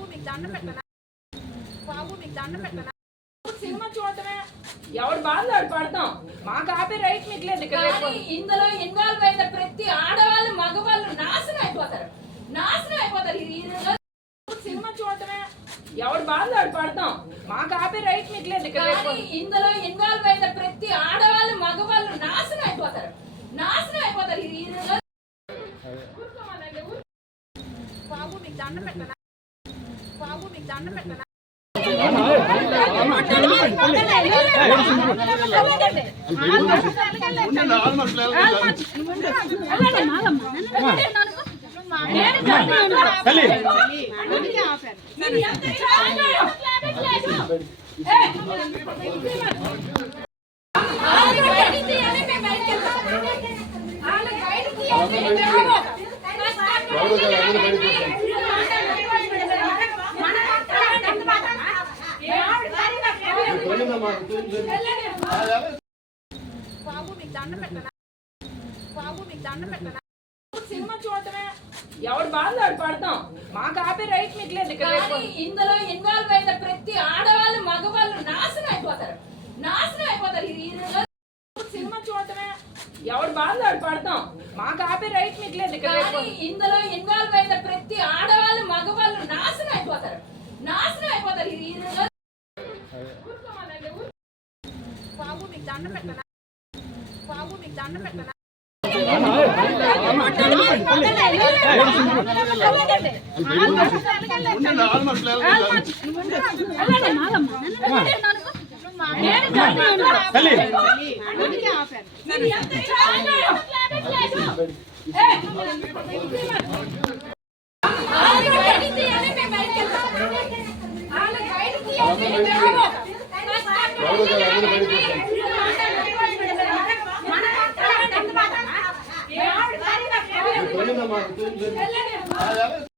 బాబు మీకు దండం పెట్టనా బాబు మీకు దండం పెట్టనా సినిమా చూడటమే ఎవడు బాధలు ఆడు పడతాం మాకు ఆపే రైట్ మీకు లేదు ఇక్కడ ఇందులో ఇన్వాల్వ్ అయిన ప్రతి ఆడవాళ్ళు మగవాళ్ళు నాశనం అయిపోతారు సినిమా చూడటమే ఎవడు బాధలు ఆడు పడతాం మాకు ఆపే రైట్ మీకు లేదు ఇక్కడ ఇందులో ఇన్వాల్వ్ అయిన ప్రతి ఆడవాళ్ళు మగవాళ్ళు నాశనం అయిపోతారు బాబు మీకు దండం పెట్టనా బాబు మీకు దండం పెట్టనా బాబు మీకు దండం పెట్టనా బాబు మీకు దండం పెట్టనా సినిమా చూడటమే ఎవడు బాధలు ఆడు పడతాం మాకు ఆపే రైట్ మీకు లేదు ఇక్కడ ఇందులో ఇన్వాల్వ్ అయిన ప్రతి ఆడవాళ్ళు మగవాళ్ళు నాశనం అయిపోతారు సినిమా చూడటమే ఎవడు బాధలు ఆడు పడతాం మాకు ఆపే రైట్ మీకు లేదు ఇక్కడ ఇందులో ఇన్వాల్వ్ అయిన ప్రతి ఆడవాళ్ళు మగవాళ్ళు నాశనం అయిపోతారు బాబు మీకు దండం పెట్టనా బాబు మీకు దండం పెట్టనా